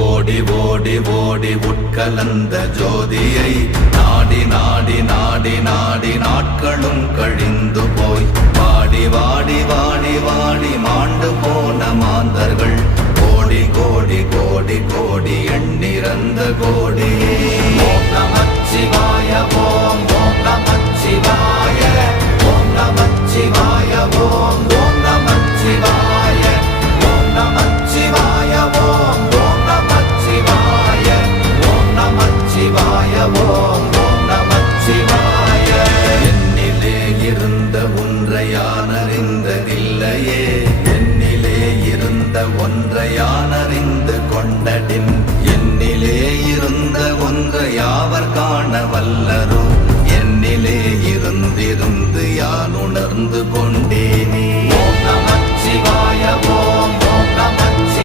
ஓடி ஓடி ஓடி உட்கலந்த ஜோதியை நாடி நாடி நாடி நாடி நாட்களும் கழிந்து போய் வாடி வாடி வாடி வாடி மாண்டு போன மாந்தர்கள் கோடி கோடி கோடி கோடி எண்ணிறந்த கோடியே. ஓம் நமச்சிவாய ஓம் ஓம் நமச்சிவாய ஓம் நமச்சிவாய ஓம் ஓம் நமச்சிவாய ஓம் நமச்சிவாய ஓம் ஓம் நமச்சிவாய ஓம் நமச்சிவாய ஓம் ஓம் நமச்சிவாய. என்னிலே இருந்த ஒன்றை யான் அறிந்ததில்லையே, என்னிலே இருந்த ஒன்றை யான் அறிந்து கொண்டடின், என்னிலே இருந்த ஒன்றை யாவர் காண வல்லரோ, என்னிலே இருந்திருந்து யான் உணர்ந்து கொண்டேனே. ஓம் நமச்சிவாய ஓம்